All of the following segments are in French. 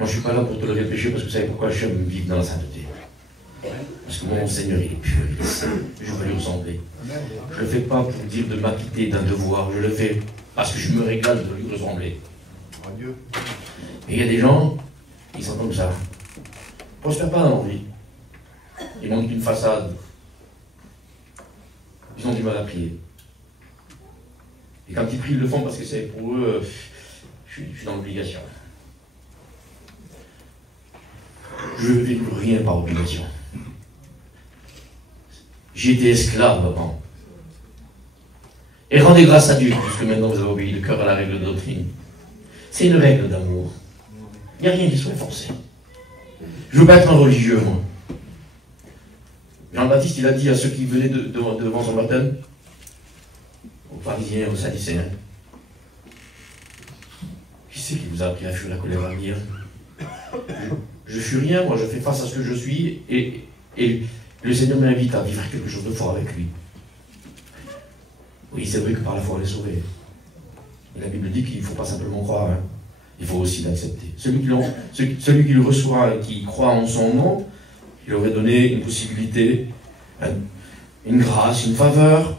Moi, je ne suis pas là pour tolérer le péché parce que vous savez pourquoi je aime vivre dans la sainteté. Parce que mon Seigneur, il est pur, il est saint. Je veux lui ressembler. Je ne le fais pas pour dire de m'acquitter d'un devoir. Je le fais parce que je me régale de lui ressembler. Et il y a des gens, ils sont comme ça. Ils ne prospèrent pas dans leur vie. Ils montrent une façade. Ils ont du mal à prier. Et quand ils prient, ils le font parce que c'est pour eux, je suis dans l'obligation. Je ne vis rien par obligation. J'ai été esclave avant. Et rendez grâce à Dieu, puisque maintenant vous avez obéi de cœur à la règle de doctrine. C'est une règle d'amour. Il n'y a rien qui soit forcé. Je ne veux pas être un religieux, moi. Jean-Baptiste, il a dit à ceux qui venaient devant son baptême, aux pharisiens, aux sadducéens, qui c'est qui vous a appris à fuir la colère à venir? Je ne suis rien, moi je fais face à ce que je suis, et le Seigneur m'invite à vivre quelque chose de fort avec lui. Oui, c'est vrai que par la foi on est sauvé. Et la Bible dit qu'il ne faut pas simplement croire, hein. Il faut aussi l'accepter. Celui qui le reçoit et qui croit en son nom, il aurait donné une possibilité, une grâce, une faveur,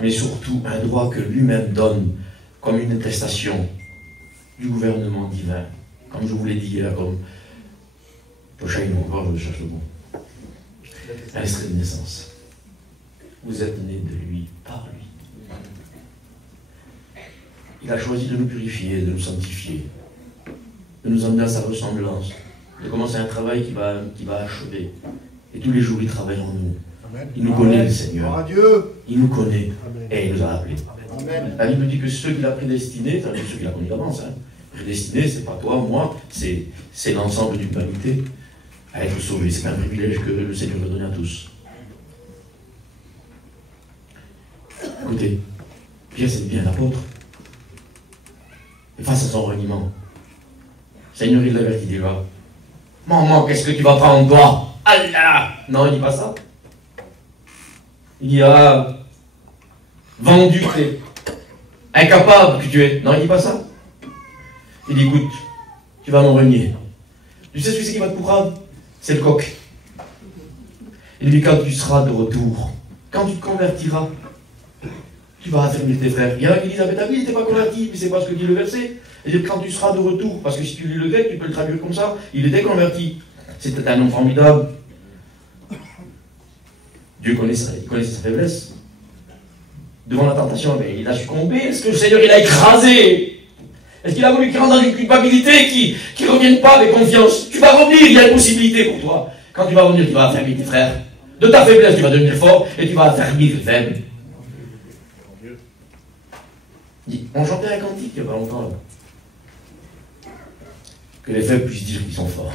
mais surtout un droit que lui-même donne comme une attestation du gouvernement divin. Comme je vous l'ai dit hier, comme Pochaïno, encore je cherche le mot. Un extrait de naissance. Vous êtes nés de lui, par lui. Il a choisi de nous purifier, de nous sanctifier, de nous emmener à sa ressemblance, de commencer un travail qui va achever. Et tous les jours, il travaille en nous. Amen. Il nous connaît, le Seigneur. Il nous connaît. Amen. Et il nous a appelés. Amen. La Bible dit que ceux qu'il a prédestinés, ceux qu'il a connus d'avance, hein, prédestinés, c'est pas toi, moi, c'est l'ensemble de l'humanité à être sauvé. C'est un privilège que le Seigneur veut donner à tous. Écoutez, Pierre, c'est bien l'apôtre. Et face à son reniement, le Seigneur, il l'avertit déjà. Maman, qu'est-ce que tu vas prendre, toi? Allah! Non, il dit pas ça. Il dit, ah, vendu, t'es incapable que tu es. Non, il dit pas ça. Il dit, écoute, tu vas m'en renier. Tu sais ce que c'est qui va te couvrir? C'est le coq. Il dit, quand tu seras de retour, quand tu te convertiras, tu vas affermir tes frères. Il y en a qui disent, ah ben David, il n'était pas converti, mais c'est pas ce que dit le verset. Il dit, quand tu seras de retour, parce que si tu lis le grec, tu peux le traduire comme ça, il était converti. C'était un homme formidable. Dieu connaissait sa faiblesse. Devant la tentation, mais il a succombé. Est-ce que le Seigneur, il a écrasé? Est-ce qu'il a voulu qu'il rentre dans une culpabilité qui ne revienne pas avec confiance? Tu vas revenir, il y a une possibilité pour toi. Quand tu vas revenir, tu vas affermir tes frères. De ta faiblesse, tu vas devenir fort et tu vas affermir les faibles. On chantait un cantique il n'y a pas longtemps là. Que les faibles puissent dire qu'ils sont forts.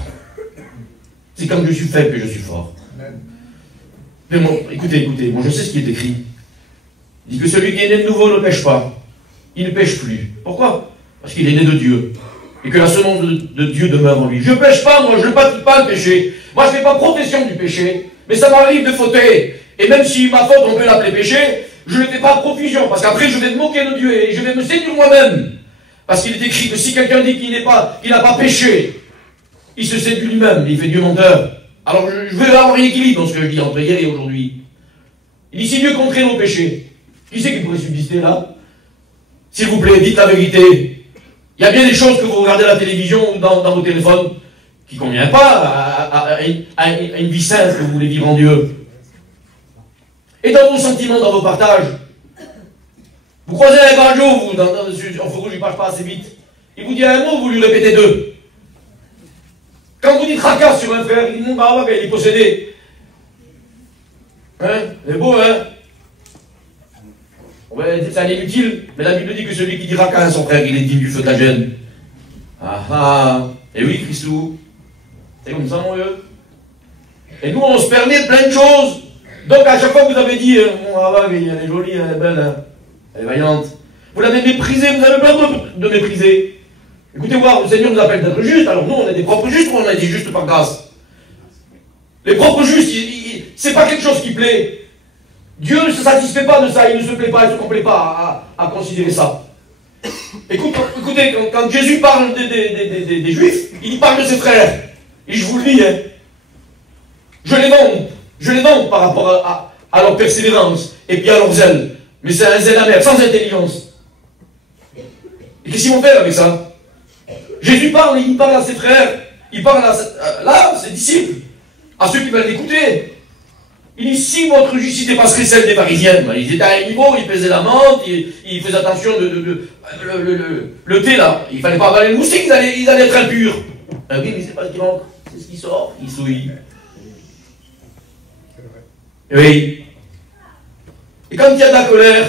C'est comme je suis faible que je suis fort. Mais bon, écoutez, moi je sais ce qui est écrit. Il dit que celui qui est né de nouveau ne pêche pas. Il ne pêche plus. Pourquoi? Parce qu'il est né de Dieu. Et que la semence de Dieu demeure en lui. Je ne pêche pas, moi, je ne pratique pas le péché. Moi, je ne fais pas profession du péché. Mais ça m'arrive de fauter. Et même si ma faute, on peut l'appeler péché, je ne le fais pas à profusion. Parce qu'après, je vais me moquer de Dieu et je vais me séduire moi-même. Parce qu'il est écrit que si quelqu'un dit qu'il n'a pas péché, il se séduit lui-même. Il fait Dieu menteur. Alors, je veux avoir un équilibre dans ce que je dis entre hier et aujourd'hui. Il dit, si Dieu compterait nos péchés, qui c'est qui pourrait subsister là? S'il vous plaît, dites la vérité. Il y a bien des choses que vous regardez à la télévision ou dans vos téléphones qui ne conviennent pas à une vie sainte que vous voulez vivre en Dieu. Et dans vos sentiments, dans vos partages, vous croisez un garagio, vous, en feu rouge, il ne passe pas assez vite. Il vous dit un mot, vous lui répétez deux. Quand vous dites racasse sur un frère, il dit non, bah, il est possédé. Hein? C'est beau, hein? Ouais, c'est un inutile, mais la Bible dit que celui qui dira qu'à son frère, il est digne du feu de la gêne. Ah ah! Et oui, Christou, c'est comme ça, mon vieux. Et nous, on se permet plein de choses. Donc, à chaque fois que vous avez dit, bon, elle est jolie, elle est belle, hein, elle est vaillante, vous l'avez méprisée, vous avez peur de mépriser. Écoutez voir, le Seigneur nous appelle d'être justes, alors nous, on est des propres justes ou on est des justes par grâce? Les propres justes, c'est pas quelque chose qui plaît. Dieu ne se satisfait pas de ça, il ne se plaît pas, il ne se complaît pas à considérer ça. Écoutez, quand Jésus parle des Juifs, il parle de ses frères. Et je vous le dis, hein, je les vends par rapport à leur persévérance et puis à leur zèle. Mais c'est un zèle amer, sans intelligence. Et qu'est-ce qu'ils vont faire avec ça? Jésus parle, il parle à ses frères, il parle à ses disciples, à ceux qui veulent l'écouter. Il dit, si votre justice dépasserait celle des pharisiens, ben, ils étaient à un niveau, ils pesaient la menthe, ils faisaient attention le thé là, il ne fallait pas avaler le moustique, ils allaient être impurs. Ben oui, mais c'est pas ce qui manque, c'est ce qui sort, il souille. Oui. Et quand il y a de la colère,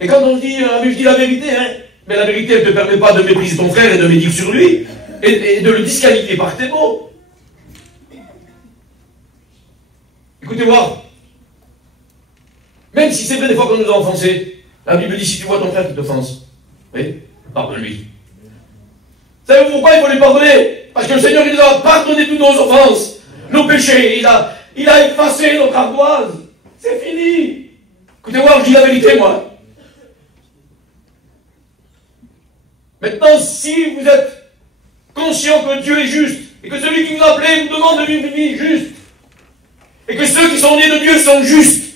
et quand on se dit, mais je dis la vérité, hein, mais la vérité, elle ne te permet pas de mépriser ton frère et de médire sur lui, et de le disqualifier par tes mots. Écoutez voir, même si c'est vrai des fois qu'on nous a offensés, la Bible dit si tu vois ton frère qui t'offense, oui, pardonne-lui. Savez-vous pourquoi il faut lui pardonner? Parce que le Seigneur il nous a pardonné toutes nos offenses, nos péchés, il a effacé notre ardoise. C'est fini. Écoutez voir, je dis la vérité moi. Maintenant, si vous êtes conscient que Dieu est juste, et que celui qui nous a appelés nous demande de vivre une vie juste, et que ceux qui sont nés de Dieu sont justes.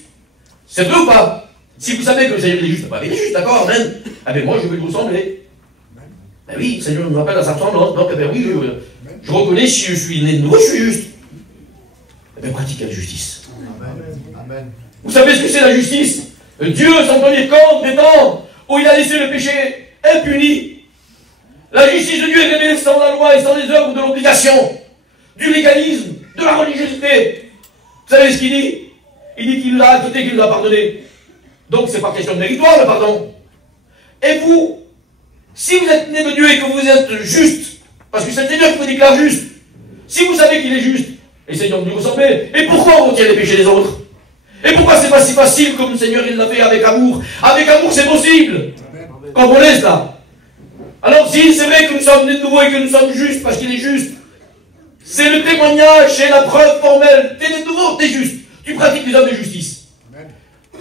C'est vrai ou pas? Si vous savez que le Seigneur est juste, il est juste, d'accord, amen. Ah ben moi je vais vous ressembler. Ben oui, le Seigneur nous appelle à sa ressemblance, donc ben oui, je reconnais si je suis né de nouveau, je suis juste. Eh bien pratiquez la justice. Amen. Vous savez ce que c'est la justice? Dieu s'en tenir compte des temps où il a laissé le péché impuni. La justice de Dieu est révélée sans la loi et sans les œuvres de l'obligation, du légalisme, de la religiosité. Vous savez ce qu'il dit? Il dit qu'il l'a acquitté, qu'il nous a pardonné. Donc c'est pas question de méritoire le pardon. Et vous, si vous êtes né de Dieu et que vous êtes juste, parce que c'est le Seigneur qui vous déclare juste, si vous savez qu'il est juste, essayons de nous ressembler. Et pourquoi on retient les péchés des autres? Et pourquoi c'est pas si facile comme le Seigneur il l'a fait avec amour? Avec amour c'est possible. Quand on laisse là. Alors si c'est vrai que nous sommes nés de nouveau et que nous sommes justes parce qu'il est juste, c'est le témoignage, c'est la preuve formelle. T'es né de nouveau, t'es juste. Tu pratiques les œuvres de justice.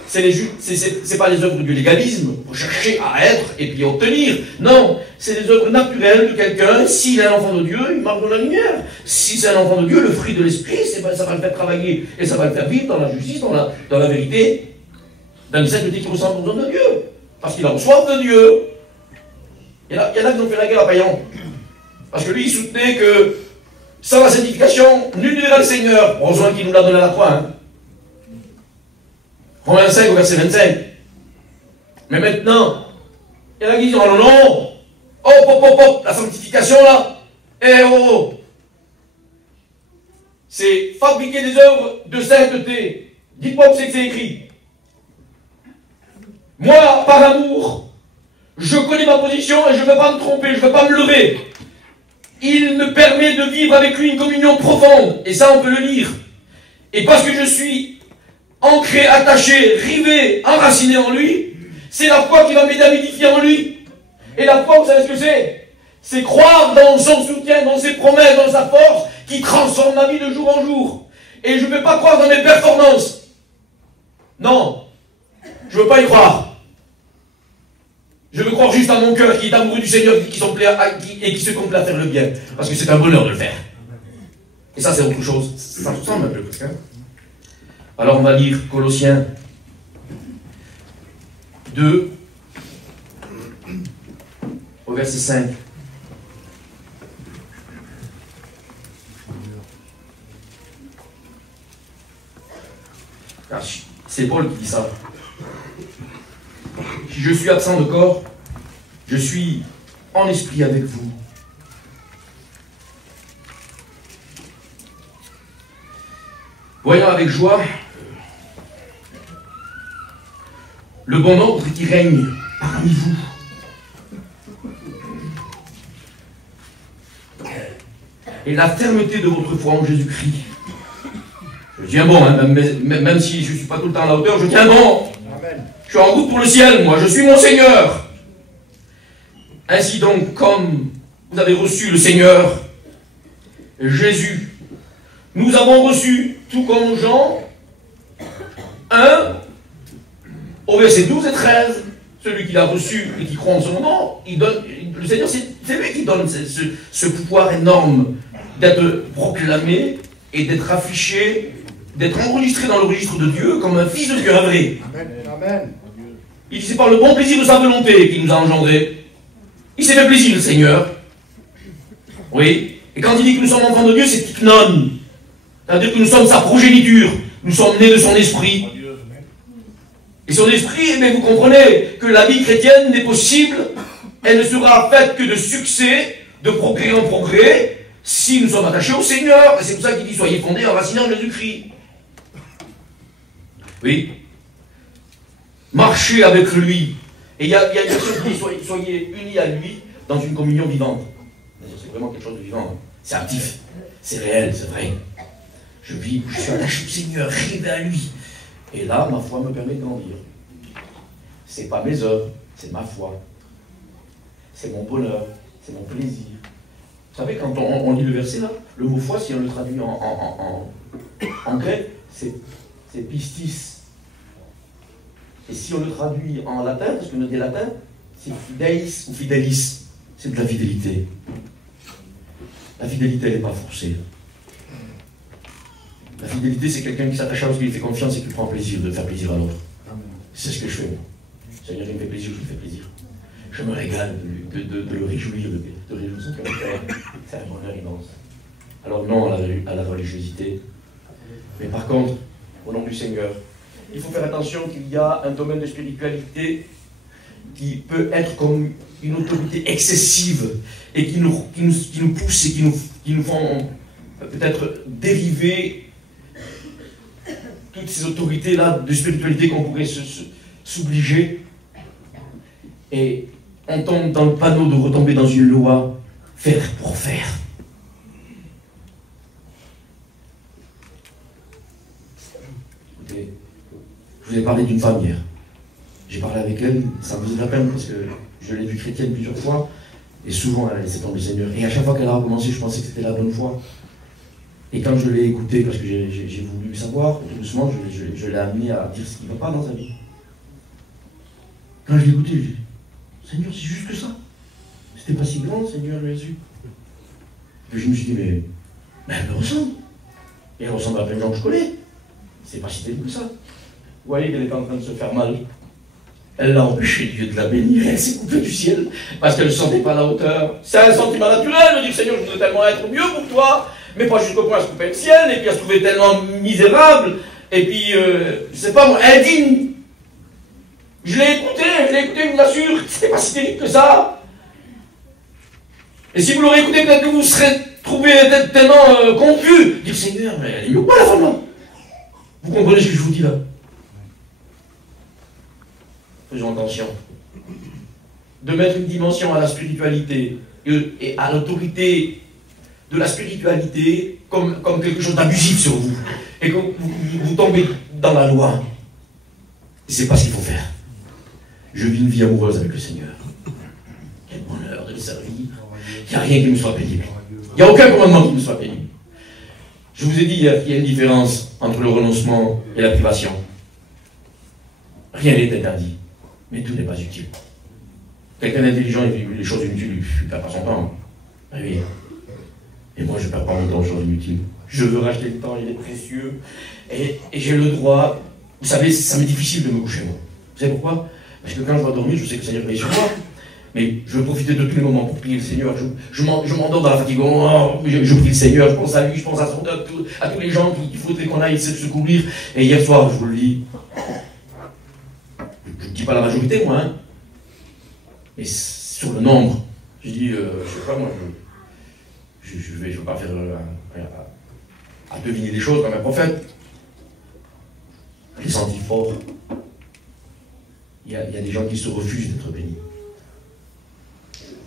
C'est pas les œuvres du légalisme pour chercher à être et puis obtenir. Non, c'est les œuvres naturelles de quelqu'un. S'il est un enfant de Dieu, il marche dans la lumière. Si c'est un enfant de Dieu, le fruit de l'esprit, ça va le faire travailler et ça va le faire vivre dans la justice, dans la vérité, dans une sainteté qui ressemble aux hommes de Dieu. Parce qu'il a reçoit de Dieu. Il y en a qui ont fait la guerre à Payan. Parce que lui, il soutenait que sans la sanctification, nul ne verra le Seigneur. Heureusement qu'il nous l'a donné à la croix. Hein. Romains 5 au verset 25. Mais maintenant, il y en a qui disent, oh non, non, hop, la sanctification là, c'est fabriquer des œuvres de sainteté. Dites-moi où c'est que c'est écrit. Moi, par amour, je connais ma position et je ne veux pas me tromper, je ne veux pas me leurrer. Il me permet de vivre avec lui une communion profonde, et ça on peut le lire. Et parce que je suis ancré, attaché, rivé, enraciné en lui, c'est la foi qui va m'aider à m'édifier en lui. Et la foi, vous savez ce que c'est? C'est croire dans son soutien, dans ses promesses, dans sa force, qui transforme ma vie de jour en jour. Et je ne peux pas croire dans mes performances. Non, je ne veux pas y croire. Je veux croire juste à mon cœur qui est amoureux du Seigneur et qui se complaît à faire le bien. Parce que c'est un bonheur de le faire. Et ça, c'est autre chose. Ça ressemble un peu presque. Hein? Alors, on va lire Colossiens 2, au verset 5. Car c'est Paul qui dit ça. Si je suis absent de corps, je suis en esprit avec vous. Voyant avec joie le bon ordre qui règne parmi vous et la fermeté de votre foi en Jésus-Christ. Je tiens bon, hein, même si je ne suis pas tout le temps à la hauteur, je tiens bon. Amen. Je suis en route pour le ciel, moi, je suis mon Seigneur. Ainsi donc, comme vous avez reçu le Seigneur, Jésus, nous avons reçu, tout comme Jean 1, au verset 12 et 13, celui qui l'a reçu et qui croit en son nom, il donne, le Seigneur, c'est lui qui donne ce pouvoir énorme d'être proclamé et d'être affiché, d'être enregistré dans le registre de Dieu comme un fils de Dieu, un vrai. Amen. Il dit, c'est par le bon plaisir de sa volonté qu'il nous a engendrés. Il s'est fait plaisir, le Seigneur. Oui. Et quand il dit que nous sommes enfants de Dieu, c'est tiknon. C'est-à-dire que nous sommes sa progéniture. Nous sommes nés de son esprit. Et son esprit, mais vous comprenez que la vie chrétienne n'est possible, elle ne sera faite que de succès, de progrès en progrès, si nous sommes attachés au Seigneur. Et c'est pour ça qu'il dit, soyez fondés, enracinés en Jésus-Christ. Oui. Marchez avec lui. Et il y a une chose qui dit, soyez unis à lui dans une communion vivante. C'est vraiment quelque chose de vivant. C'est actif. C'est réel, c'est vrai. Je vis, je suis attaché au Seigneur, arrivé à lui. Et là, ma foi me permet de grandir. C'est pas mes œuvres, c'est ma foi. C'est mon bonheur, c'est mon plaisir. Vous savez, quand on lit le verset là, le mot foi, si on le traduit en grec, c'est pistis. Et si on le traduit en latin, parce que nous dit latin, c'est fideis ou fidelis. C'est de la fidélité. La fidélité, elle n'est pas forcée. La fidélité, c'est quelqu'un qui s'attache à parce qu'il fait confiance et qui prend plaisir de faire plaisir à l'autre. C'est ce que je fais, moi. Seigneur, il me fait plaisir, je lui fais plaisir. Je me régale de le réjouir, de réjouir son cœur. C'est un bonheur immense. Alors non à la religiosité. Mais par contre, au nom du Seigneur, il faut faire attention qu'il y a un domaine de spiritualité qui peut être comme une autorité excessive et qui nous pousse et qui nous font peut-être dériver toutes ces autorités-là de spiritualité qu'on pourrait s'obliger. Et on tombe dans le panneau de retomber dans une loi, faire pour faire. Écoutez, je vous ai parlé d'une femme hier. J'ai parlé avec elle, ça me faisait de la peine parce que je l'ai vue chrétienne plusieurs fois, et souvent elle laissait tomber le Seigneur. Et à chaque fois qu'elle a recommencé, je pensais que c'était la bonne foi. Et quand je l'ai écoutée, parce que j'ai voulu savoir, tout doucement, je l'ai amené à dire ce qui ne va pas dans sa vie. Quand je l'ai écouté, je lui ai dit, Seigneur, c'est juste que ça. C'était pas si grand, Seigneur Jésus. Puis je me suis dit, mais elle me ressemble. Et elle ressemble à plein de gens que je connais. C'est pas si terrible que ça. Vous voyez qu'elle est en train de se faire mal. Elle l'a empêché Dieu de la bénir. Elle s'est coupée du ciel parce qu'elle ne sentait pas la hauteur. C'est un sentiment naturel de dire, Seigneur, je voudrais tellement être mieux pour toi. Mais pas jusqu'au point à se couper le ciel, et puis à se trouver tellement misérable, et puis, je sais pas moi, indigne. Je l'ai écouté, je vous assure, c'était pas si terrible que ça. Et si vous l'aurez écouté, peut-être que vous serez trouvé tellement confus. Dire, Seigneur, mais elle est mieux ou pas la femme là? Vous comprenez ce que je vous dis là? Faisons attention. De mettre une dimension à la spiritualité et à l'autorité de la spiritualité comme quelque chose d'abusif sur vous. Et que vous tombez dans la loi. Et c'est pas ce qu'il faut faire. Je vis une vie amoureuse avec le Seigneur. Quel bonheur de le servir. Il n'y a rien qui me soit pénible. Il n'y a aucun commandement qui me soit pénible. Je vous ai dit hier qu'il y a une différence entre le renoncement et la privation. Rien n'est interdit, mais tout n'est pas utile. Quelqu'un d'intelligent, il fait les choses inutiles, il ne perd pas son temps. Oui. Et moi, je ne perds pas mon temps aux choses inutiles. Je veux racheter le temps, il est précieux. Et j'ai le droit. Vous savez, ça m'est difficile de me coucher, moi. Vous savez pourquoi? Parce que quand je vais dormir, je sais que le Seigneur veille sur moi. Mais je veux profiter de tous les moments pour prier le Seigneur. Je m'endors dans la fatigue. Oh, je prie le Seigneur, je pense à lui, je pense à tous les gens qu'il faudrait qu'on aille secourir. Et hier soir, je vous le dis, je ne dis pas la majorité, moi, hein. Mais sur le nombre, je dis, je ne sais pas, moi, je ne vais pas faire à deviner des choses comme un prophète. Je l'ai senti fort. Il y a des gens qui se refusent d'être bénis.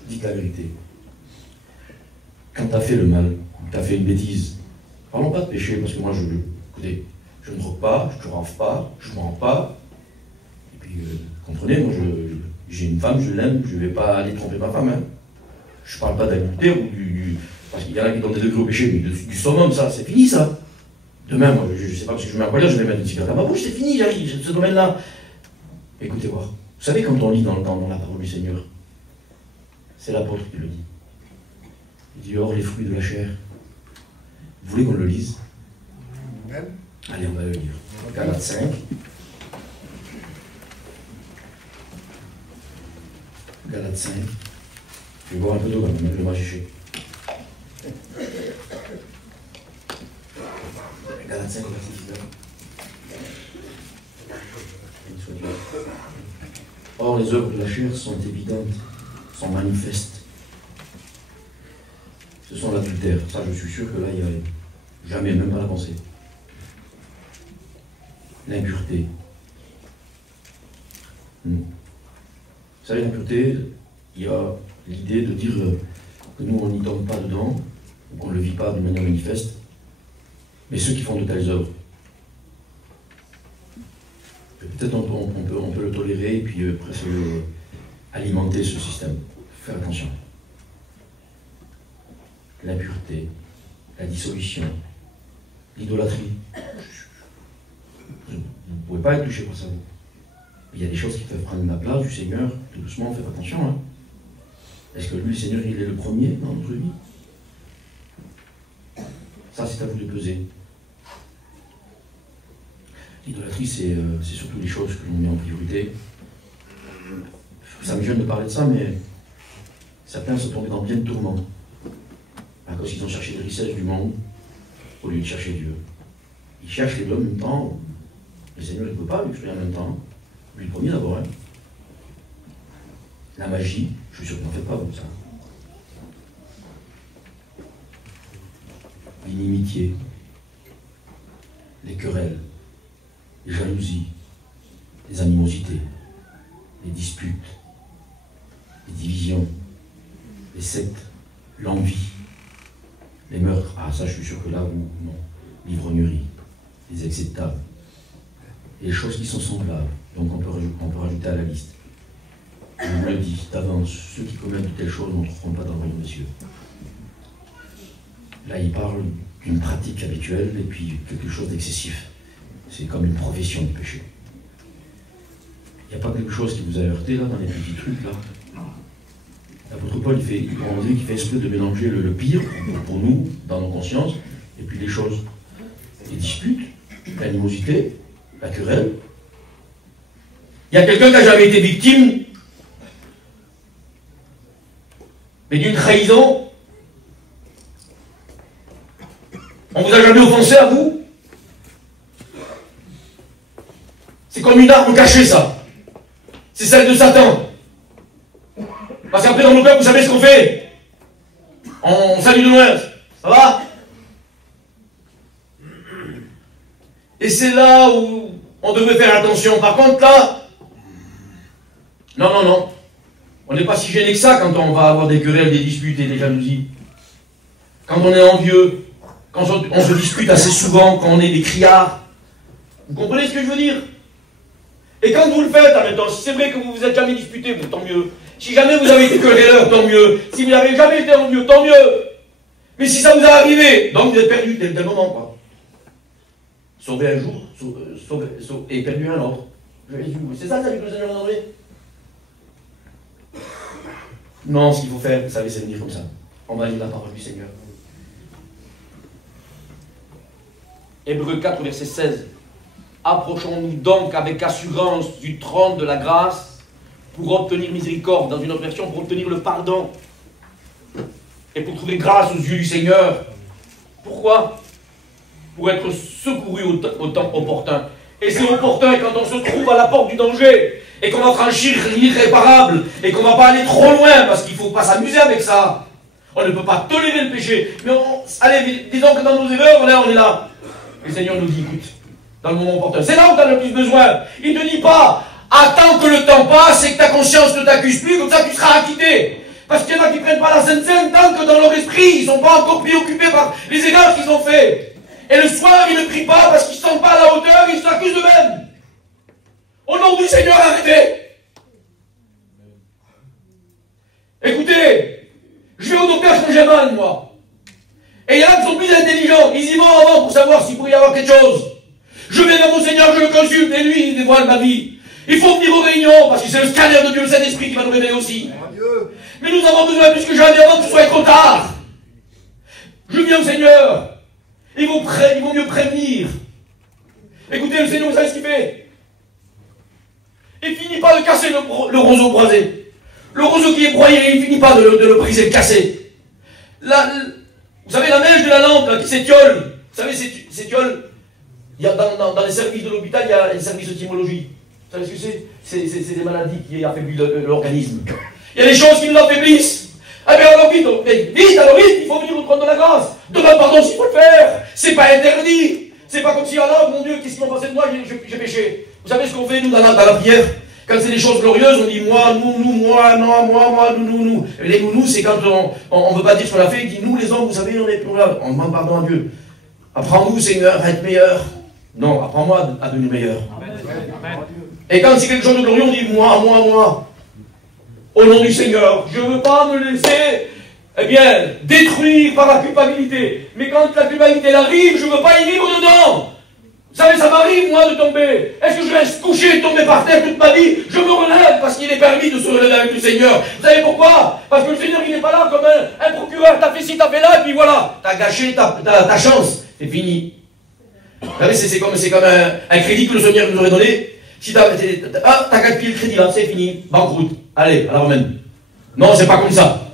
Dites la vérité. Quand tu as fait le mal, tu as fait une bêtise, parlons pas de péché, parce que moi, écoutez, je ne drogue pas, je ne rave pas, je ne mens pas. Et puis, comprenez, moi, j'ai une femme, je l'aime, je ne vais pas aller tromper ma femme. Hein. Je ne parle pas d'adultère ou parce qu'il y en a qui donnent des degrés au péché, mais du summum, ça, c'est fini, ça. Demain, moi, je ne sais pas, parce que je mets un poignard, je vais mettre une cigarette à ma bouche, c'est fini, j'arrive, ce domaine-là. Écoutez voir, Vous savez, quand on lit dans la parole du Seigneur, c'est l'apôtre qui le dit. Il dit, or les fruits de la chair. Vous voulez qu'on le lise? Allez, on va le lire. Galates 5. Galates 5. Je vais boire un peu d'eau quand même, je vais m'achicher. Galates 5, verset 19. Or, les œuvres de la chair sont évidentes, sont manifestes. Ce sont l'adultère. Ça, je suis sûr que là, il n'y avait jamais, même pas la pensée. L'impureté. Vous savez, l'impureté, il y a l'idée de dire que nous, on n'y tombe pas dedans, ou qu'on ne le vit pas de manière manifeste, mais ceux qui font de telles œuvres. Peut-être on peut le tolérer et puis presque alimenter ce système. Faire attention. L'impureté, la dissolution, l'idolâtrie. Vous ne pouvez pas être touché par ça. Il y a des choses qui peuvent prendre la place du Seigneur. Tout doucement, faites attention. Hein. Est-ce que lui, le Seigneur, il est le premier dans notre vie? Ça, c'est à vous de peser. L'idolâtrie, c'est surtout les choses que l'on met en priorité. Ça me gêne de parler de ça, mais certains sont tombés dans bien de tourments. À cause qu'ils ont cherché les richesses du monde au lieu de chercher Dieu. Ils cherchent les deux en même temps. Le Seigneur ne peut pas lui faire en même temps. Lui le premier d'abord. Hein. La magie, je suis sûr que n'en faites pas comme ça. L'inimitié, les querelles, les jalousies, les animosités, les disputes, les divisions, les sectes, l'envie, les meurtres. Ah, ça, je suis sûr que là, vous, non. L'ivrognerie, les excès de table, les choses qui sont semblables. Donc, on peut rajouter à la liste. Je vous le dis d'avance, ceux qui commettent de telles choses n'entreront pas dans le royaume des cieux. Là, il parle d'une pratique habituelle et puis quelque chose d'excessif. C'est comme une profession du péché. Il n'y a pas quelque chose qui vous a heurté là, dans les petits trucs là. L'apôtre Paul, il fait exprès de mélanger le pire pour nous, dans nos consciences, et puis les choses, les disputes, l'animosité, la querelle. Il y a quelqu'un qui n'a jamais été victime, mais d'une trahison. On vous a jamais offensé à vous? C'est comme une arme cachée, ça. C'est celle de Satan. Parce qu'après, dans nos cœurs, vous savez ce qu'on fait? On salue de loin. Ça va? Et c'est là où on devrait faire attention. Par contre, là, non. On n'est pas si gêné que ça quand on va avoir des querelles, des disputes et des jalousies. Quand on est envieux, quand on se dispute assez souvent, quand on est des criards. Vous comprenez ce que je veux dire? Et quand vous le faites, en même temps, si c'est vrai que vous vous êtes jamais disputé, bon, tant mieux. Si jamais vous avez été querelleur, tant mieux. Si vous n'avez jamais été envieux, tant mieux. Mais si ça vous est arrivé, donc vous êtes perdu dès le moment, quoi. Sauver un jour, et perdu un autre. C'est ça que le Seigneur nous a envoyé? Non, ce qu'il faut faire, vous savez, c'est venir comme ça. On va lire la parole du Seigneur. Hébreux 4, verset 16. Approchons-nous donc avec assurance du trône de la grâce pour obtenir miséricorde, dans une autre version, pour obtenir le pardon et pour trouver grâce aux yeux du Seigneur. Pourquoi? Pour être secouru au temps opportun. Et c'est opportun quand on se trouve à la porte du danger et qu'on va franchir l'irréparable et qu'on ne va pas aller trop loin parce qu'il ne faut pas s'amuser avec ça. On ne peut pas tolérer le péché. Mais allez, disons que dans nos erreurs, là, on est là. Le Seigneur nous dit, écoute, dans le moment opportun. C'est là où tu as le plus besoin. Il ne te dit pas, attends que le temps passe et que ta conscience ne t'accuse plus, comme ça tu seras acquitté. Parce qu'il y en a qui ne prennent pas la Sainte Seine tant que dans leur esprit, ils ne sont pas encore préoccupés par les erreurs qu'ils ont fait. Et le soir, ils ne prient pas parce qu'ils ne sont pas à la hauteur, ils s'accusent d'eux-mêmes. Au nom du Seigneur, arrêtez. Écoutez, je vais au docteur quand j'ai mal, moi. Et il y en a qui sont plus intelligents. Ils y vont avant pour savoir s'il pourrait y avoir quelque chose. Je vais vers mon Seigneur, je le consulte, et lui, il dévoile ma vie. Il faut venir aux réunions, parce que c'est le scanner de Dieu, le Saint-Esprit qui va nous révéler aussi. Mais nous avons besoin plus que jamais avant que ce soit trop tard. Je viens au Seigneur. Il vaut mieux prévenir. Écoutez, le Seigneur, vous savez ce qu'il fait? Il ne finit pas de casser le roseau broisé. Le roseau qui est broyé, il ne finit pas de le briser, de casser. Vous savez, la mèche de la lampe là, qui s'étiole. Vous savez, s'étiole. Il y a dans les services de l'hôpital, il y a les services de thymologie. Vous savez ce que c'est? C'est des maladies qui affaiblissent l'organisme. Il y a des choses qui nous affaiblissent. Ah bien alors vite, il faut venir au trône de la grâce. Demande pardon s'il faut le faire. C'est pas interdit. C'est pas comme si, alors mon Dieu, qu'est-ce qu'ils m'ont passé de moi, j'ai péché. Vous savez ce qu'on fait, nous, dans la prière? Quand c'est des choses glorieuses, on dit moi, nous, moi, non, moi, nous. Les nous, c'est quand on ne veut pas dire ce qu'on a fait, il dit nous, les hommes, vous savez, on est plus là. On demande pardon à Dieu. Apprends-nous, Seigneur, à être meilleur. Non, apprends-moi à devenir meilleur. Amen. Et quand c'est quelque chose de glorieux, on dit moi. Au nom du Seigneur, je ne veux pas me laisser, détruire par la culpabilité. Mais quand la culpabilité elle arrive, je ne veux pas y vivre dedans. Vous savez, ça m'arrive, moi, de tomber. Est-ce que je reste couché et tomber par terre toute ma vie? Je me relève parce qu'il est permis de se relever avec le Seigneur. Vous savez pourquoi? Parce que le Seigneur, il n'est pas là comme un procureur. T'as fait ci, t'as fait là, et puis voilà. T'as gâché ta chance. C'est fini. Vous savez, c'est comme un crédit que le Seigneur nous aurait donné. Si t'as gaspillé le crédit là, c'est fini. Banqueroute. Allez, à la romaine. Non, c'est pas comme ça.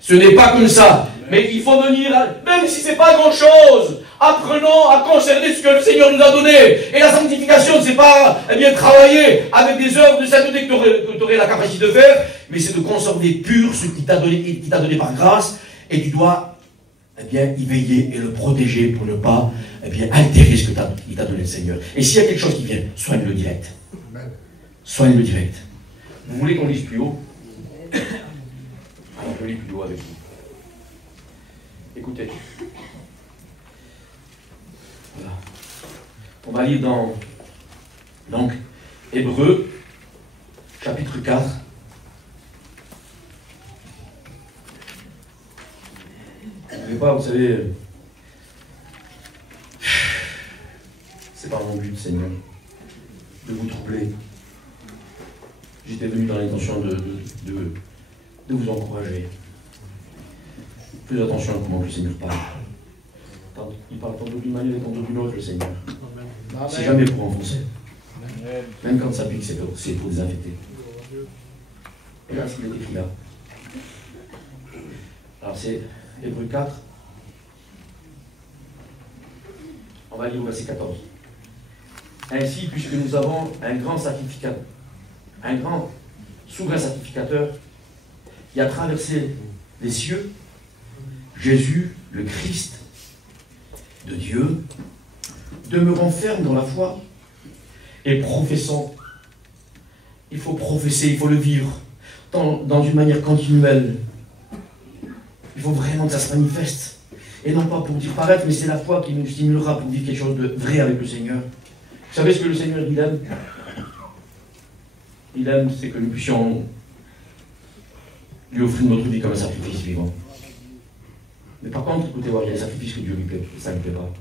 Ce n'est pas comme ça. Mais il faut venir, même si c'est pas grand-chose, apprenons à concerner ce que le Seigneur nous a donné. Et la sanctification, c'est pas, travailler avec des œuvres de sainteté que tu aurais la capacité de faire, mais c'est de conserver pur ce qu'il t'a donné par grâce, et tu dois, y veiller et le protéger pour ne pas, altérer ce que il t'a donné le Seigneur. Et s'il y a quelque chose qui vient, soigne-le direct. Soigne-le direct. Vous voulez qu'on lise plus haut? Alors, je lis plus haut avec vous. Écoutez. Voilà. On va lire donc, Hébreux, chapitre 4. Je ne vais pas, vous savez, c'est pas mon but, Seigneur, de vous troubler. J'étais venu dans l'intention de vous encourager. Faites attention à comment le Seigneur parle. Il parle tantôt d'une manière et tantôt d'une autre, le Seigneur. C'est jamais pour enfoncer. Même quand ça pique, c'est pour désinfecter. Et là, ce qu'il est écrit là. Alors c'est Hébreux 4. On va lire au verset 14. Ainsi, puisque nous avons un grand souverain sacrificateur qui a traversé les cieux, Jésus, le Christ de Dieu, demeurant ferme dans la foi et professant. Il faut professer, il faut le vivre dans une manière continuelle. Il faut vraiment que ça se manifeste. Et non pas pour dire paraître, mais c'est la foi qui nous stimulera pour vivre quelque chose de vrai avec le Seigneur. Vous savez ce que le Seigneur il aime? Il aime, c'est que nous puissions lui offrir notre vie comme un sacrifice vivant. Mais par contre, écoutez voir, il y a des sacrifices que Dieu lui plaît, ça ne lui plaît pas.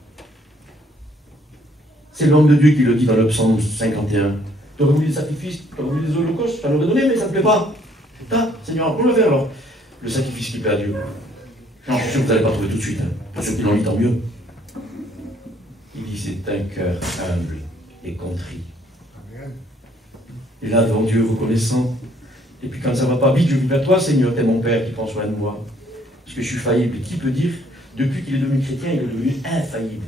C'est l'homme de Dieu qui le dit dans le psaume 51. Tu aurais voulu des sacrifices, tu aurais voulu des holocaustes, je t'en aurais donné, mais ça ne te plaît pas. Seigneur, on le fait alors. Le sacrifice qui plaît à Dieu. J'en suis sûr que vous n'allez pas trouver tout de suite. Pour ceux qui l'ont dit, tant mieux. Il dit, c'est un cœur humble et contrit. Et là, devant Dieu, reconnaissant. Et puis quand ça ne va pas vite, je vis vers toi, Seigneur, t'es mon Père qui prend soin de moi. Parce que je suis faillible. Et qui peut dire, depuis qu'il est devenu chrétien, il est devenu infaillible.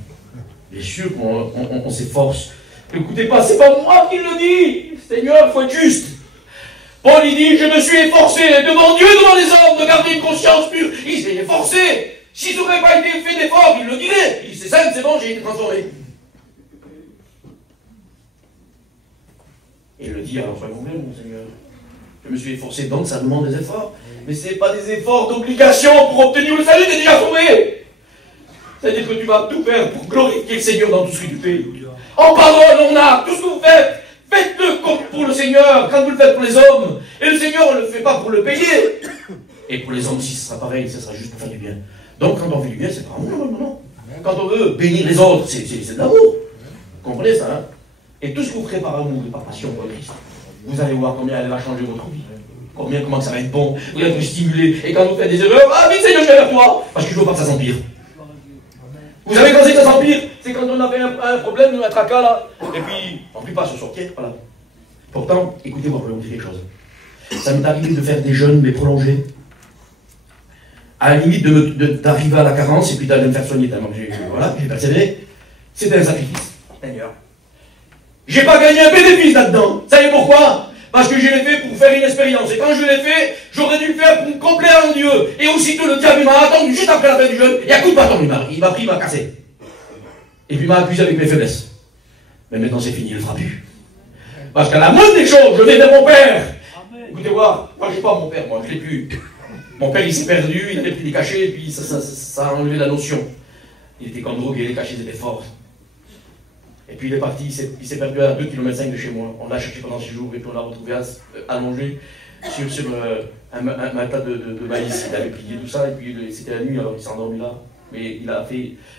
Bien sûr qu'on s'efforce. N'écoutez pas, c'est pas moi qui le dis. Seigneur, il faut être juste. Paul, il dit, je me suis efforcé devant Dieu, devant les hommes, de garder une conscience pure. Il s'est efforcé. S'il n'aurait pas été fait d'efforts, il le dirait. Il dit, c'est simple, c'est bon, j'ai été transformé. Et il le dit, alors soyons bien, mon Seigneur. Je me suis efforcé, donc ça demande des efforts. Mais ce n'est pas des efforts d'obligation pour obtenir le salut, tu es déjà sauvé. C'est-à-dire que tu vas tout faire pour glorifier le Seigneur dans tout ce que tu fais. En parole, en art, tout ce que vous faites, faites-le pour le Seigneur, quand vous le faites pour les hommes. Et le Seigneur ne le fait pas pour le payer. Et pour les hommes, si ce sera pareil, ce sera juste pour faire du bien. Donc quand on fait du bien, c'est pas amour, non. Quand on veut bénir les autres, c'est de l'amour. Vous comprenez ça, hein? Et tout ce que vous ferez par amour et par passion pour le Christ, vous allez voir combien elle va changer votre vie. Comment ça va être bon, vous allez vous stimuler. Et quand vous faites des erreurs, ah vite Seigneur, je viens vers toi, parce que je veux pas que ça s'empire. Vous savez quand c'est que ça s'empire? C'est quand on avait un problème, un tracas là, et puis on ne peut pas se sortir, voilà. Pourtant, écoutez-moi, je vais vous dire quelque chose. Ça m'est arrivé de faire des jeûnes, mais prolongés. À la limite d'arriver à la carence et puis d'aller me faire soigner tellement que j'ai persévéré. C'était un sacrifice. Seigneur. J'ai pas gagné un bénéfice là-dedans. Vous savez pourquoi? Parce que je l'ai fait pour faire une expérience. Et quand je l'ai fait, j'aurais dû le faire pour me complaire en Dieu. Et aussitôt le diable m'a attendu juste après la fin du jeûne. Et à coup de bâton, il m'a pris, il m'a cassé. Et puis il m'a accusé avec mes faiblesses. Mais maintenant c'est fini, il ne le fera plus. Parce qu'à la moindre des choses, je vais de mon père. Écoutez-moi, moi je n'ai pas mon père, moi je ne l'ai plus. Mon père il s'est perdu, il avait pris des cachets, et puis ça a enlevé la notion. Il était comme drogué, les cachets étaient forts. Et puis il est parti, il s'est perdu à 2,5 km de chez moi. On l'a cherché pendant 6 jours, et puis on l'a retrouvé allongé sur un matelas de maïs. Il avait plié tout ça, et puis c'était la nuit, alors il s'est endormi là. Mais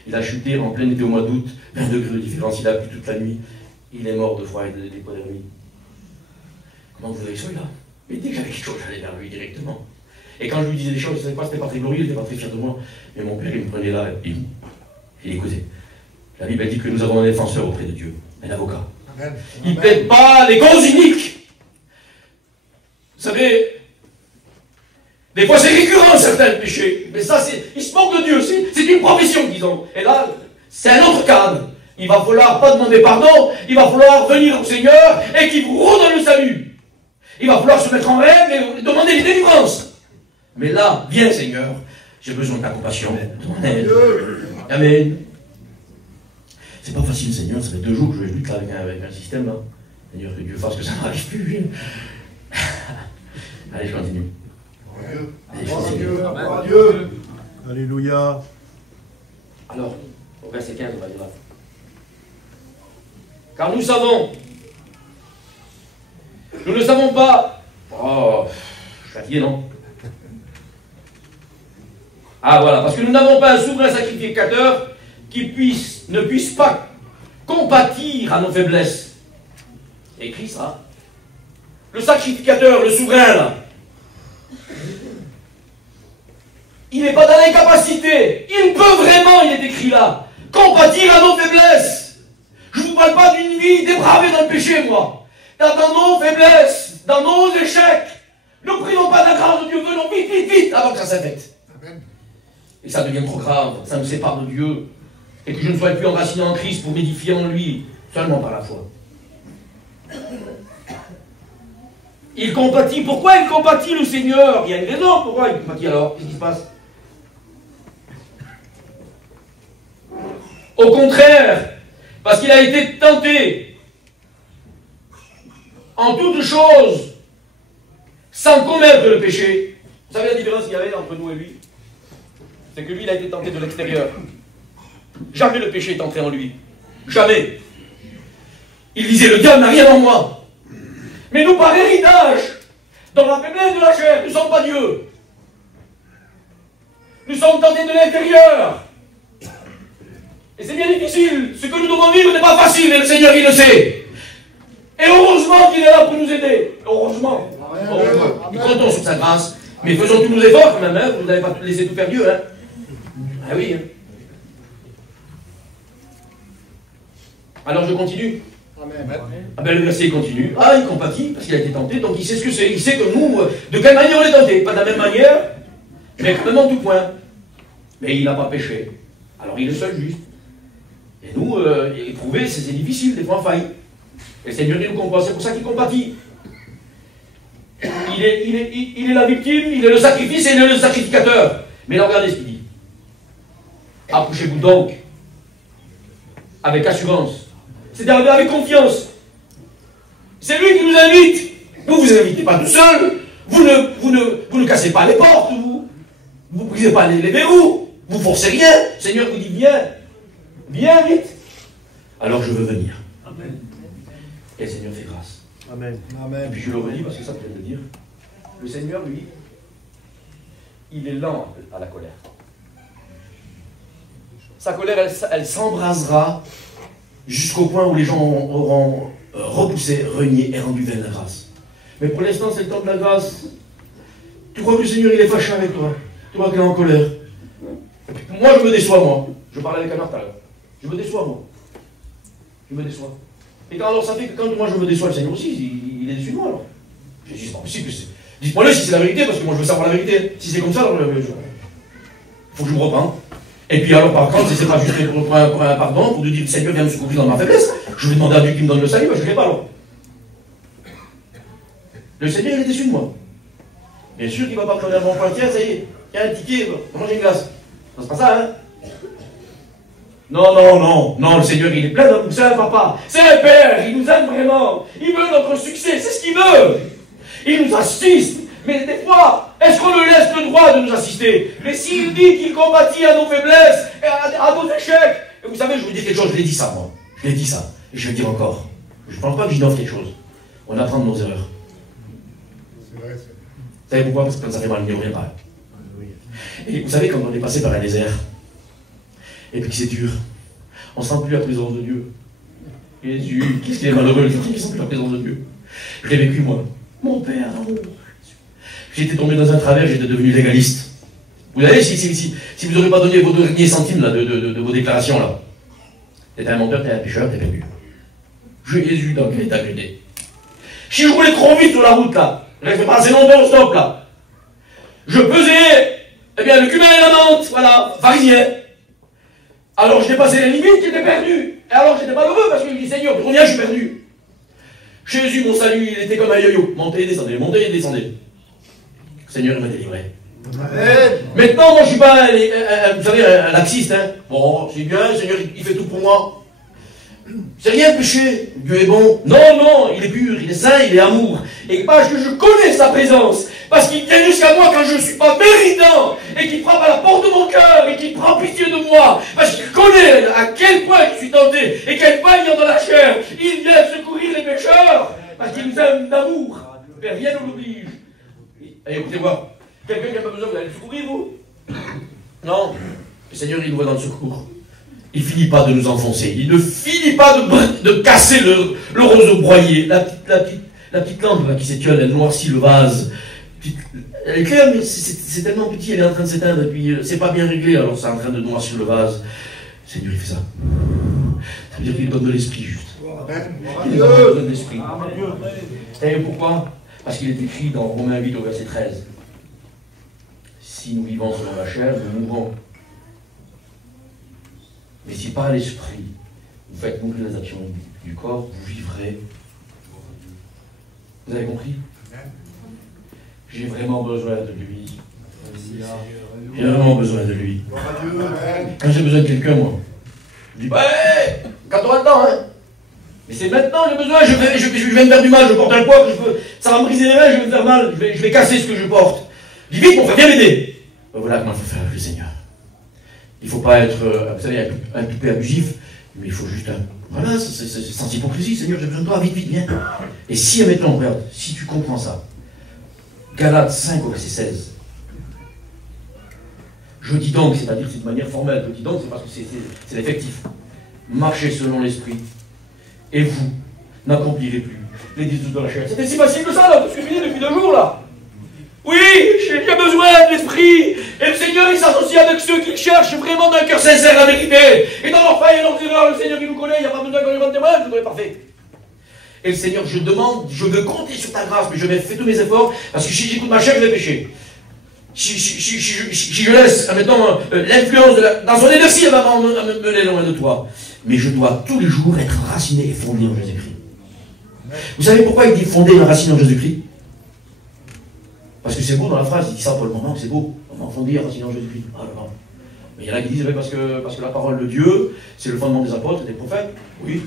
il a chuté en plein été au mois d'août, 20 degrés de différence, il a plu toute la nuit. Il est mort de froid et d'hypothermie. Comment vous avez celui-là? Mais dès que j'avais quelque chose, j'allais vers lui directement. Et quand je lui disais des choses, je ne savais pas, c'était pas très glorieux, il n'était pas très fier de moi. Mais mon père, il me prenait là, et il écoutait. La Bible dit que nous avons un défenseur auprès de Dieu, un avocat. Amen. Il ne plaide pas les causes uniques. Vous savez, des fois c'est récurrent certains péchés, mais ça, ils se moquent de Dieu, c'est une profession, disons. Et là, c'est un autre cadre. Il va falloir pas demander pardon, il va falloir venir au Seigneur et qu'il vous redonne le salut. Il va falloir se mettre en règle et demander les délivrances. Mais là, viens Seigneur, j'ai besoin de ta compassion, de ton aide. Amen. C'est pas facile Seigneur, ça fait 2 jours que je lutte avec un système là. Seigneur, que Dieu fasse que ça n'arrive plus. Allez, je continue. Allez, je continue. Alléluia. Alors, au verset 15, on va dire là. Car nous savons, nous ne savons pas. Oh, je suis fatigué, non? Ah voilà, parce que nous n'avons pas un souverain sacrificateur qui ne puisse pas compatir à nos faiblesses. Écrit ça. Le sacrificateur, le souverain là, il n'est pas dans l'incapacité. Il peut vraiment, il est écrit là, compatir à nos faiblesses. Je ne vous parle pas d'une vie dépravée dans le péché, moi. Dans nos faiblesses, dans nos échecs. Ne prions pas de la grâce de Dieu, venons vite, vite, vite, avant que ça s'infecte. Et ça devient trop grave, ça me sépare de Dieu. Et que je ne sois plus enraciné en Christ pour m'édifier en lui, seulement par la foi. Il compatit. Pourquoi il compatit le Seigneur? Il y a une raison pourquoi il compatit alors. Qu'est-ce qui se passe? Au contraire, parce qu'il a été tenté en toutes choses sans commettre le péché. Vous savez la différence qu'il y avait entre nous et lui? C'est que lui, il a été tenté de l'extérieur. Jamais le péché est entré en lui. Jamais. Il disait, le diable n'a rien en moi. Mais nous, par héritage, dans la faiblesse de la chair, nous ne sommes pas Dieu. Nous sommes tentés de l'intérieur. Et c'est bien difficile. Ce que nous devons vivre n'est pas facile, et le Seigneur, il le sait. Et heureusement qu'il est là pour nous aider. Heureusement. Heureusement. Nous comptons sur sa grâce. Mais faisons tous nos efforts quand même. Hein. Vous n'avez pas laissé tout faire Dieu. Hein. Ah oui. Hein. Alors je continue. Amen. Ah ben le verset continue. Ah, il compatit parce qu'il a été tenté, donc il sait ce que c'est. Il sait que nous, de quelle manière on est tenté. Pas de la même manière, mais quand même en tout point. Mais il n'a pas péché. Alors il est seul juste. Et nous, éprouver, c'est difficile, des fois on faille. Et le Seigneur, il nous comprend, c'est pour ça qu'il compatit. Il est la victime, il est le sacrifice et il est le sacrificateur. Mais là, regardez ce qu'il dit. Approchez-vous donc avec assurance. C'est-à-dire avec confiance. C'est lui qui nous invite. Vous ne vous invitez pas tout seul. Vous ne cassez pas les portes. Vous ne brisez pas les verrous. Vous ne forcez rien. Le Seigneur vous dit viens. Viens vite. Alors je veux venir. Amen. Et le Seigneur fait grâce. Amen. Et puis je le redis parce que ça me vient de le dire. Le Seigneur, lui, il est lent à la colère. Sa colère, elle s'embrasera jusqu'au point où les gens auront repoussé, renié et rendu vaine la grâce. Mais pour l'instant, c'est le temps de la grâce. Tu crois que le Seigneur, il est fâché avec toi? Tu crois qu'il est en colère? Moi, je me déçois, moi. Je parlais avec un tout à l'heure. Je me déçois, moi. Je me déçois. Et quand, alors, ça fait que quand moi je me déçois, le Seigneur aussi, il est déçu de moi, alors. Je dis, c'est pas possible. Dites-moi-le si c'est la vérité, parce que moi, je veux savoir la vérité. Si c'est comme ça, alors, il faut que je me repente. Et puis, alors, par contre, si c'est pas juste pour un pardon, pour lui dire, le Seigneur vient me secourir dans ma faiblesse, je vais demander à Dieu qu'il me donne le salut, mais je ne l'ai pas, alors. Le Seigneur, il est déçu de moi. Bien sûr qu'il ne va pas prendre un bon point, tiens, ça y est, il y a un ticket, on mange une glace. Non, c'est pas ça, hein? Non, le Seigneur, il est plein d'amour. C'est un papa, c'est un père, il nous aime vraiment. Il veut notre succès, c'est ce qu'il veut. Il nous assiste. Mais des fois, est-ce qu'on lui laisse le droit de nous assister? Mais s'il dit qu'il combattit à nos faiblesses, à nos échecs, et vous savez, je vous dis quelque chose, je l'ai dit ça, moi. Je l'ai dit ça, et je vais le dire encore. Je ne pense pas que j'innove quelque chose. On apprend de nos erreurs. C'est vrai, c'est... Vous savez pourquoi? Parce que quand ça fait mal, on n'y revient pas. Et vous savez, quand on est passé par un désert, et puis que c'est dur, on ne sent plus la présence de Dieu. Jésus, qu'est-ce qu'il est malheureux, les gens qui ne sentent plus la présence de Dieu. Je l'ai vécu, moi. Mon père, j'étais tombé dans un travers, j'étais devenu légaliste. Vous savez, si vous n'aurez pas donné vos derniers centimes là, de vos déclarations, là, t'es un menteur, t'es un pécheur, t'es perdu. Jésus, dans quel état j'étais? Si je roulais trop vite sur la route, là, j'avais fait passer longtemps au stop, là, je pesais, eh bien, le cumin et la menthe, voilà, pharisien. Alors je dépassais les limites, j'étais perdu. Et alors j'étais malheureux parce que je dis, Seigneur, combien je suis perdu? Jésus, mon salut, il était comme un yo-yo. Montez et descendez, montez et descendez. Le Seigneur, il m'a délivré. Amen. Maintenant, moi, je ne suis pas, vous savez, un laxiste. Hein. Bon, c'est bien, le Seigneur, il fait tout pour moi. C'est rien de péché. Dieu est bon. Non, il est pur, il est saint, il est amour. Et parce que je connais sa présence, parce qu'il vient jusqu'à moi quand je ne suis pas méritant, et qu'il frappe à la porte de mon cœur, et qu'il prend pitié de moi, parce qu'il connaît à quel point je suis tenté, et quel point il y a dans la chair. Il vient secourir les pécheurs, parce qu'il nous aime d'amour. Mais rien ne l'oblige. Allez, écoutez-moi. Quelqu'un qui n'a pas besoin, vous allez le secourir, vous? Non. Le Seigneur, il nous voit dans le secours. Il ne finit pas de nous enfoncer. Il ne finit pas de casser le roseau broyé. La petite lampe là, qui s'étiole, elle noircit le vase. Elle est claire, mais c'est tellement petit, elle est en train de s'éteindre, et puis c'est pas bien réglé, alors c'est en train de noircir le vase. Le Seigneur, il fait ça. Ça veut dire qu'il donne de l'esprit, juste. Il donne de l'esprit. Et pourquoi? Parce qu'il est écrit dans Romains 8 au verset 13. Si nous vivons selon la chair, nous mourrons. Mais si par l'esprit, vous faites mourir les actions du corps, vous vivrez. Vous avez compris? J'ai vraiment besoin de lui. J'ai vraiment besoin de lui. Quand j'ai besoin de quelqu'un, moi, je dis, quand on a le temps, hein. Mais c'est maintenant, j'ai besoin, je vais me faire du mal, je porte un poids, ça va me briser les mains, je vais me faire mal, je vais casser ce que je porte. Je dis vite, mon frère, viens m'aider. Voilà comment il faut faire avec le Seigneur. Il ne faut pas être, vous savez, un toupet abusif, mais il faut juste voilà, c'est sans hypocrisie. Seigneur, j'ai besoin de toi, vite, viens. Et si, admettons, regarde, si tu comprends ça, Galates 5 au verset 16. Je dis donc, c'est-à-dire c'est de manière formelle, je dis donc, c'est parce que c'est l'effectif. Marchez selon l'esprit, et vous n'accomplirez plus les désirs de la chair. C'était si facile que ça, là, tout ce que je dis depuis 2 jours, là. Oui, j'ai besoin de l'esprit. Et le Seigneur, il s'associe avec ceux qui cherchent vraiment d'un cœur sincère la vérité. Et dans leur failles et leurs erreurs, le Seigneur, il nous connaît, il n'y a pas besoin qu'on lui rende témoin, je dois être parfait. Et le Seigneur, je demande, je veux compter sur ta grâce, mais je vais faire tous mes efforts, parce que si j'écoute ma chair, je vais pécher. Si je laisse, admettons, l'influence dans son énergie, elle va me mener loin de toi. Mais je dois tous les jours être raciné et fondé en Jésus-Christ. Vous savez pourquoi il dit fondé et raciné en Jésus-Christ? Parce que c'est beau dans la phrase, il dit ça pour le moment, c'est beau. On fondé et raciné en Jésus-Christ. Ah là là. Mais il y en a qui disent, parce que la parole de Dieu, c'est le fondement des apôtres et des prophètes. Oui.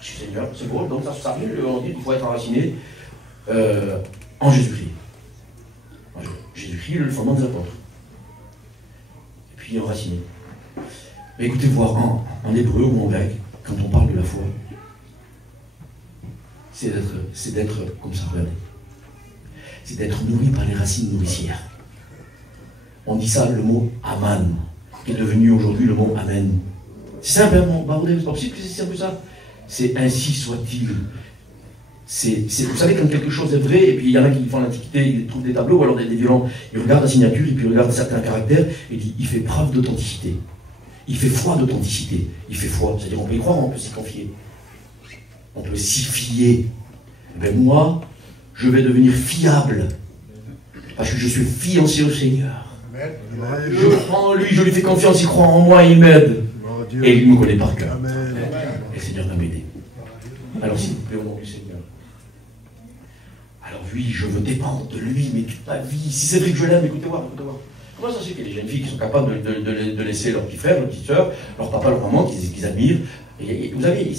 Seigneur, c'est beau, donc ça on dit qu'il faut être enraciné en Jésus-Christ. Jésus-Christ est le fondement des apôtres. Et puis enraciné. Mais écoutez, voir en hébreu ou en grec, quand on parle de la foi, c'est d'être comme ça, regardez. C'est d'être nourri par les racines nourricières. On dit ça, le mot aman, qui est devenu aujourd'hui le mot amen. C'est simplement, c'est pas possible que c'est un peu ça. C'est ainsi soit-il. Vous savez, quand quelque chose est vrai, et puis il y en a qui font l'Antiquité, ils trouvent des tableaux, ou alors des violons, ils regardent la signature, et puis ils regardent certains caractères, et ils disent, il fait preuve d'authenticité. Il fait foi d'authenticité. Il fait foi, c'est-à-dire on peut y croire, on peut s'y confier. On peut s'y fier. Mais moi, je vais devenir fiable, parce que je suis fiancé au Seigneur. Je crois en lui, je lui fais confiance, il croit en moi, il m'aide. Et il me connaît par cœur. Et le Seigneur va m'aider. Alors s'il vous plaît, au nom du Seigneur. Alors oui, je veux dépendre de lui, mais toute ma vie. Si c'est vrai que je l'aime, écoutez-moi. Comment ça se fait qu'il y a des jeunes filles qui sont capables de laisser leurs petits frères, leurs petites soeurs, leur papa, leur maman, qu'ils admirent. Et vous savez,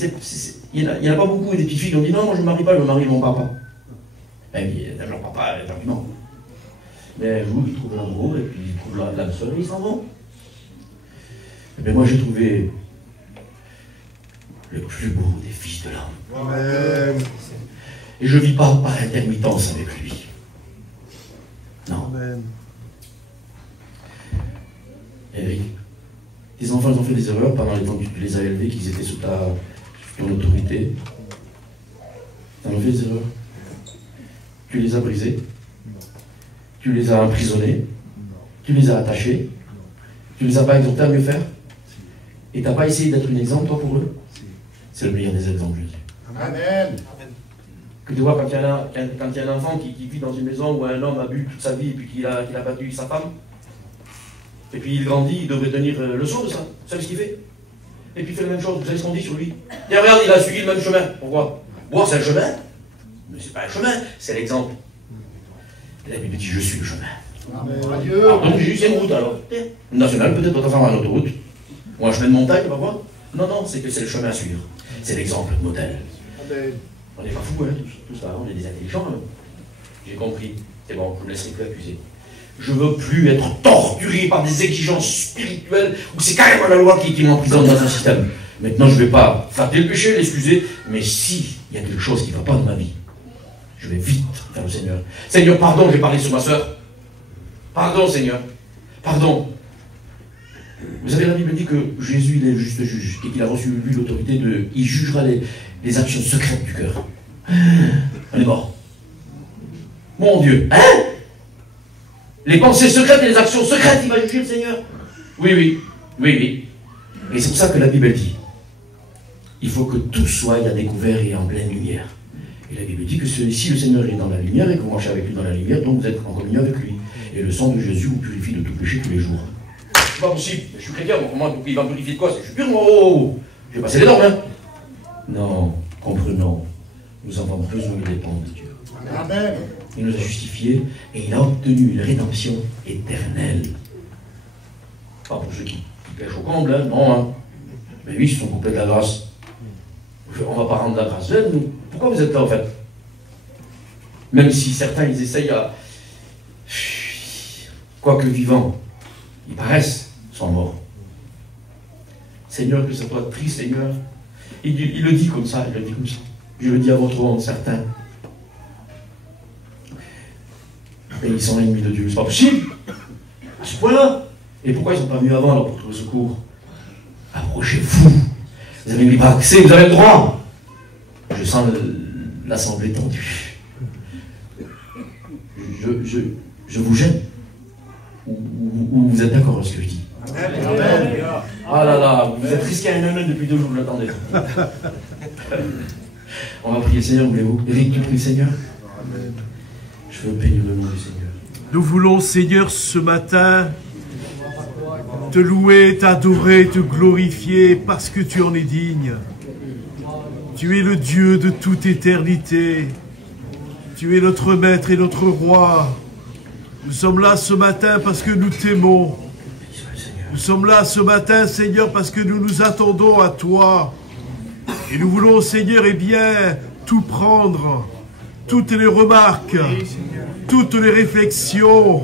il n'y en a pas beaucoup des petites filles qui ont dit non, moi je ne me marie pas, je me marie mon papa. Et puis, leur papa, les arguments. Mais un jour, ils trouvent l'amour, et puis ils trouvent l'âme sœur, et ils s'en vont. Et bien moi, j'ai trouvé le plus beau des fils de l'âme. Amen. Et je ne vis pas par intermittence avec lui. Non. Amen. Eric, tes enfants, ils ont fait des erreurs pendant les temps que tu les as élevés, qu'ils étaient sous ton autorité. Ils ont fait des erreurs. Tu les as brisés. Tu les as emprisonnés. Tu les as attachés. Tu ne les as pas exhortés à mieux faire. Et tu n'as pas essayé d'être un exemple, toi, pour eux. C'est le meilleur des exemples, Jésus. Amen. Que tu vois, quand il y a un enfant qui vit dans une maison où un homme a bu toute sa vie et puis qu'il a battu sa femme, et puis il grandit, il devrait tenir leçon de ça. Vous savez ce qu'il fait? Et puis il fait la même chose. Vous savez ce qu'on dit sur lui? Et regarde, il a suivi le même chemin. Pourquoi? Bon, c'est le chemin. Mais c'est pas le chemin, c'est l'exemple. Et la Bible dit, je suis le chemin. Amen. Alors, donc Jésus, c'est une route alors. Une nationale, peut-être, d'autres enfants, une autoroute. Ou un chemin de montagne, on va voir. Non, c'est que c'est le chemin à suivre. C'est l'exemple, le modèle. Amen. On n'est pas fous, hein, tout ça. On est des intelligents. Hein. J'ai compris. C'est bon, je ne me laisserai plus accuser. Je ne veux plus être torturé par des exigences spirituelles où c'est carrément la loi qui m'emprisonne dans un système. Maintenant, je ne vais pas flatter le péché, l'excuser, mais si il y a quelque chose qui ne va pas dans ma vie, je vais vite vers le Seigneur. Seigneur, pardon, j'ai parlé sur ma soeur. Pardon, Seigneur. Pardon. Vous savez, la Bible dit que Jésus, il est le juste juge et qu'il a reçu, lui, l'autorité de... Il jugera les actions secrètes du cœur. On est mort. Mon Dieu. Hein? Les pensées secrètes et les actions secrètes, il va juger le Seigneur. Oui. Et c'est pour ça que la Bible dit, il faut que tout soit à découvert et en pleine lumière. Et la Bible dit que si le Seigneur est dans la lumière et que vous marchez avec lui dans la lumière, donc vous êtes en communion avec lui. Et le sang de Jésus vous purifie de tout péché tous les jours. C'est pas possible. Je suis chrétien, comment il va me purifier de quoi? Je suis pur, je vais passer les normes. Hein? Non, comprenons. Nous avons besoin de dépendre de Dieu. Amen. Il nous a justifiés et il a obtenu une rédemption éternelle. Pas pour ceux qui pêchent au comble, hein, non. Hein. Mais oui, ils sont coupés de la grâce. On ne va pas rendre la grâce vaine, nous. Pourquoi vous êtes là, en fait? Même si certains, ils essayent à... Quoique vivants, ils paraissent, sont morts. Seigneur, que ça soit triste, Seigneur. Il le dit comme ça, Je le dis à votre honte, certains. Et ils sont ennemis de Dieu. C'est pas possible. À ce point-là. Et pourquoi ils ne sont pas venus avant alors pour trouver secours? Approchez-vous. Vous avez un libre accès, vous avez le droit. Je sens l'assemblée tendue. Je vous gêne. Ou vous êtes d'accord avec ce que je dis? Amen. Ah là là, vous êtes risqué à un amen depuis 2 jours, j'attendais. On va prier, Seigneur, voulez-vous? Eric, tu pries, Seigneur? Amen. Je veux bénir le nom du Seigneur. Nous voulons, Seigneur, ce matin, te louer, t'adorer, te glorifier, parce que tu en es digne. Tu es le Dieu de toute éternité. Tu es notre Maître et notre Roi. Nous sommes là ce matin parce que nous t'aimons. Nous sommes là ce matin, Seigneur, parce que nous nous attendons à toi. Et nous voulons, Seigneur, tout prendre. Toutes les remarques, toutes les réflexions,